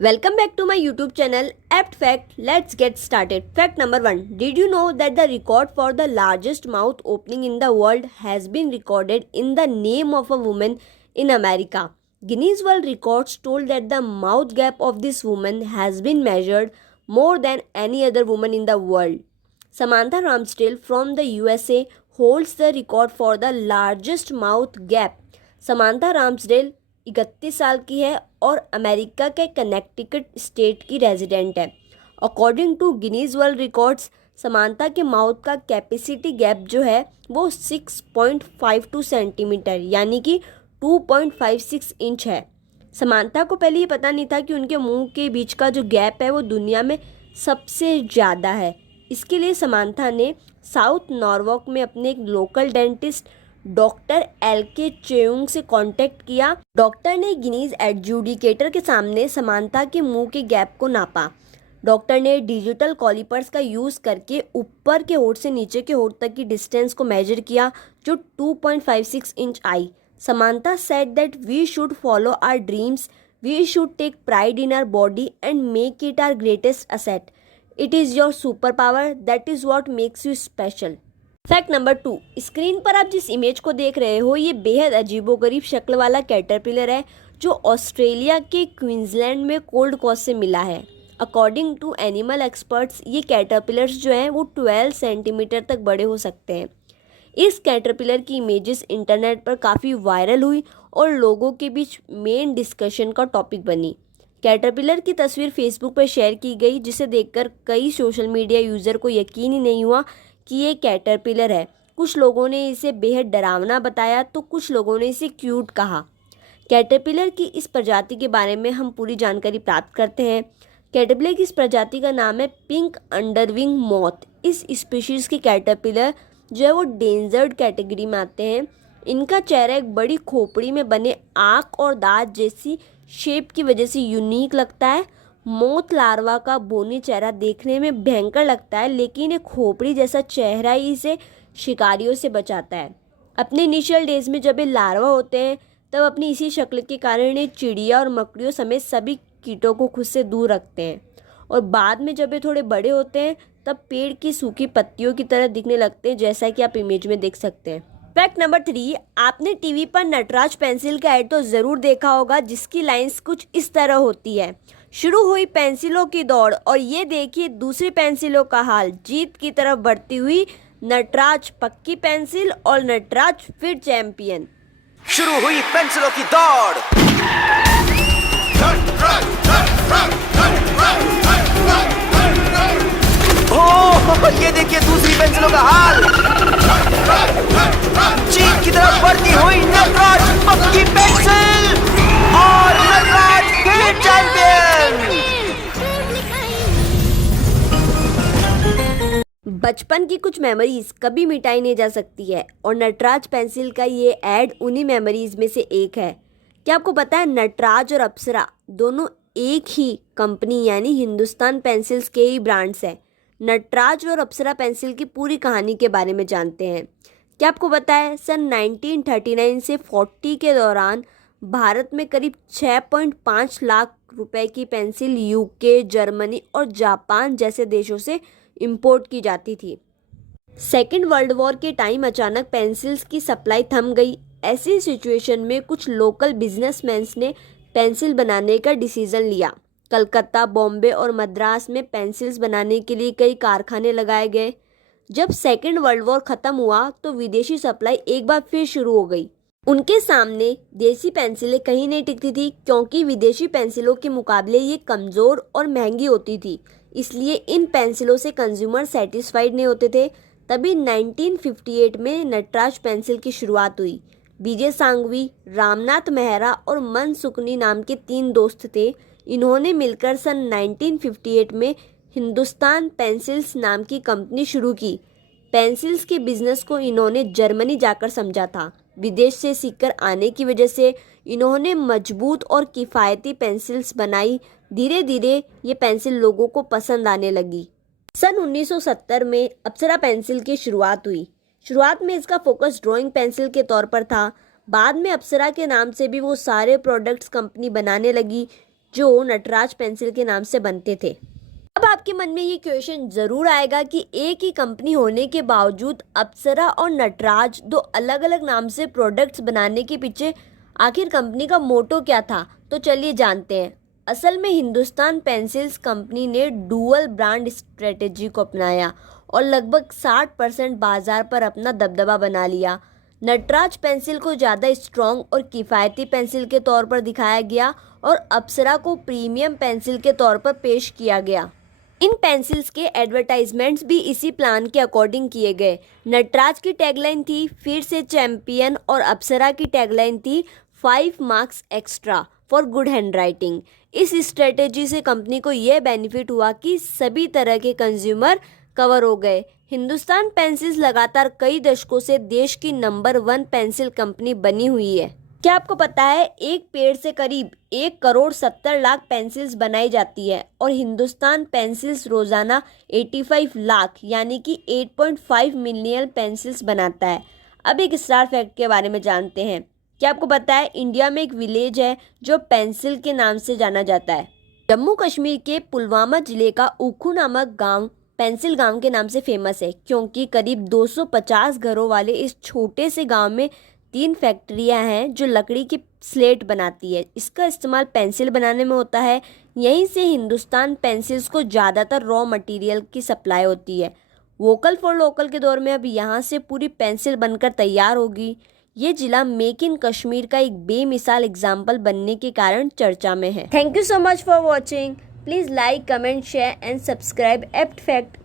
Welcome back to my YouTube channel Apt Fact. Let's get started. Fact number 1. Did you know that the record for the largest mouth opening in the world has been recorded in the name of a woman in America? Guinness World Records told that the mouth gap of this woman has been measured more than any other woman in the world. Samantha Ramsdale from the USA holds the record for the largest mouth gap. Samantha Ramsdale 31 साल की है और America के Connecticut state की resident है। According to Guinness World Records, Samantha के mouth का capacity gap जो है वो 6.52 सेंटीमीटर यानी कि 2.56 इंच है। समांथा को पहले ये पता नहीं था कि उनके मुंह के बीच का जो गैप है वो दुनिया में सबसे ज़्यादा है। इसके लिए समांथा ने साउथ नॉर्वॉक में अपने एक लोकल डेंटिस्ट डॉक्टर एल.के. चेयुंग से कांटेक्ट किया। डॉक्टर ने गिनीज एडजुडिकेटर के सामने समांथा के मुंह के गैप को नापा। डॉक्टर ने डिजिटल कॉलिपर्स का यूज़ करके ऊपर के होंठ से नीचे के होंठ तक की डिस्टेंस को मेजर किया जो 2.56 इंच आई। Samantha said that we should follow our dreams, we should take pride in our body and make it our greatest asset. It is your super power, that is what makes you special. Fact number 2. Screen पर आप जिस image को देख रहे हो ये बेहद अजीबोगरीब शक्ल वाला कैटरपिलर है जो ऑस्ट्रेलिया के क्वींसलैंड में कोल्ड कोस्ट से मिला है। अकॉर्डिंग टू एनिमल एक्सपर्ट्स ये कैटरपिलर्स जो हैं वो 12 सेंटीमीटर तक बड़े हो सकते हैं। इस कैटरपिलर की इमेजेस इंटरनेट पर काफ़ी वायरल हुई और लोगों के बीच मेन डिस्कशन का टॉपिक बनी। कैटरपिलर की तस्वीर फेसबुक पर शेयर की गई जिसे देखकर कई सोशल मीडिया यूज़र को यकीन ही नहीं हुआ कि ये कैटरपिलर है। कुछ लोगों ने इसे बेहद डरावना बताया तो कुछ लोगों ने इसे क्यूट कहा। कैटरपिलर की इस प्रजाति के बारे में हम पूरी जानकारी प्राप्त करते हैं। कैटरपिलर की इस प्रजाति का नाम है पिंक अंडरविंग मॉथ। इस स्पीशीज़ के कैटरपिलर जो है वो डेंजर्ड कैटेगरी में आते हैं। इनका चेहरा एक बड़ी खोपड़ी में बने आँख और दांत जैसी शेप की वजह से यूनिक लगता है। मोथ लार्वा का बोनी चेहरा देखने में भयंकर लगता है लेकिन एक खोपड़ी जैसा चेहरा ही इसे शिकारियों से बचाता है। अपने इनिशियल डेज में जब ये लार्वा होते हैं तब अपनी इसी शक्ल के कारण ये चिड़िया और मकड़ियों समेत सभी कीटों को खुद से दूर रखते हैं और बाद में जब ये थोड़े बड़े होते हैं तब पेड़ की सूखी पत्तियों की तरह दिखने लगते हैं जैसा कि आप इमेज में देख सकते हैं। Fact number 3. आपने टीवी पर नटराज पेंसिल का ऐड तो ज़रूर देखा होगा जिसकी लाइंस कुछ इस तरह होती है। शुरू हुई पेंसिलों की दौड़ और ये देखिए दूसरी पेंसिलों का हाल। जीत की तरफ बढ़ती हुई नटराज पक्की पेंसिल और नटराज फिर चैंपियन। शुरू हुई पेंसिलों की दौड़। ओह, ये देखिए दूसरी पेंसिलों का हाल। जीत की तरफ बढ़ती हुई नटराज पक्की पेंसिल और नटराज फिर चैंपियन। बचपन की कुछ मेमोरीज कभी मिटाई नहीं जा सकती है और नटराज पेंसिल का ये ऐड उन्हीं मेमोरीज में से एक है। क्या आपको पता है नटराज और अप्सरा दोनों एक ही कंपनी यानी हिंदुस्तान पेंसिल्स के ही ब्रांड्स हैं। नटराज और अप्सरा पेंसिल की पूरी कहानी के बारे में जानते हैं। क्या आपको पता है सन 1939 से 40 के दौरान भारत में करीब 6.5 लाख रुपए की पेंसिल यूके, जर्मनी और जापान जैसे देशों से इंपोर्ट की जाती थी। सेकेंड वर्ल्ड वॉर के टाइम अचानक पेंसिल्स की सप्लाई थम गई। ऐसी सिचुएशन में कुछ लोकल बिजनेसमैन्स ने पेंसिल बनाने का डिसीजन लिया। कलकत्ता, बॉम्बे और मद्रास में पेंसिल्स बनाने के लिए कई कारखाने लगाए गए। जब सेकेंड वर्ल्ड वॉर ख़त्म हुआ तो विदेशी सप्लाई एक बार फिर शुरू हो गई। उनके सामने देसी पेंसिलें कहीं नहीं टिकती थी क्योंकि विदेशी पेंसिलों के मुकाबले ये कमज़ोर और महंगी होती थी, इसलिए इन पेंसिलों से कंज्यूमर सेटिस्फाइड नहीं होते थे। तभी 1958 में नटराज पेंसिल की शुरुआत हुई। विजय सांघवी, रामनाथ मेहरा और मन सुकनी नाम के 3 दोस्त थे। इन्होंने मिलकर सन 1958 में हिंदुस्तान पेंसिल्स नाम की कंपनी शुरू की। पेंसिल्स के बिजनेस को इन्होंने जर्मनी जाकर समझा था। विदेश से सीखकर आने की वजह से इन्होंने मजबूत और किफ़ायती पेंसिल्स बनाई। धीरे धीरे ये पेंसिल लोगों को पसंद आने लगी। सन 1970 में अप्सरा पेंसिल की शुरुआत हुई। शुरुआत में इसका फोकस ड्राइंग पेंसिल के तौर पर था। बाद में अप्सरा के नाम से भी वो सारे प्रोडक्ट्स कंपनी बनाने लगी। जो नटराज पेंसिल के नाम से बनते थे। अब आपके मन में ये क्वेश्चन ज़रूर आएगा कि एक ही कंपनी होने के बावजूद अप्सरा और नटराज दो अलग अलग नाम से प्रोडक्ट्स बनाने के पीछे आखिर कंपनी का मोटो क्या था। तो चलिए जानते हैं। असल में हिंदुस्तान पेंसिल्स कंपनी ने डुअल ब्रांड स्ट्रेटेजी को अपनाया और लगभग 60% बाजार पर अपना दबदबा बना लिया। नटराज पेंसिल को ज़्यादा स्ट्रॉन्ग और किफ़ायती पेंसिल के तौर पर दिखाया गया और अप्सरा को प्रीमियम पेंसिल के तौर पर पेश किया गया। इन पेंसिल्स के एडवर्टाइजमेंट्स भी इसी प्लान के अकॉर्डिंग किए गए। नटराज की टैगलाइन थी फिर से चैंपियन और अप्सरा की टैगलाइन थी 5 marks extra for good handwriting. इस स्ट्रेटेजी से कंपनी को यह बेनिफिट हुआ कि सभी तरह के कंज्यूमर कवर हो गए। हिंदुस्तान पेंसिल्स लगातार कई दशकों से देश की नंबर 1 पेंसिल कंपनी बनी हुई है। क्या आपको पता है एक पेड़ से करीब 1,70,00,000 पेंसिल्स बनाई जाती है और हिंदुस्तान पेंसिल्स रोजाना 85 लाख यानी कि 8.5 मिलियन पेंसिल्स बनाता है। अब एक स्टार फैक्ट के बारे में जानते हैं। क्या आपको पता है इंडिया में एक विलेज है जो पेंसिल के नाम से जाना जाता है। जम्मू कश्मीर के पुलवामा जिले का उखू नामक गांव पेंसिल गांव के नाम से फेमस है क्योंकि करीब 250 घरों वाले इस छोटे से गांव में 3 फैक्ट्रियां हैं जो लकड़ी की स्लेट बनाती है। इसका इस्तेमाल पेंसिल बनाने में होता है। यहीं से हिंदुस्तान पेंसिल्स को ज़्यादातर रॉ मटेरियल की सप्लाई होती है। वोकल फॉर लोकल के दौर में अब यहाँ से पूरी पेंसिल बनकर तैयार होगी। ये जिला मेक इन कश्मीर का एक बेमिसाल एग्जाम्पल बनने के कारण चर्चा में है। Thank you so much for watching. Please like, comment, share and subscribe apt fact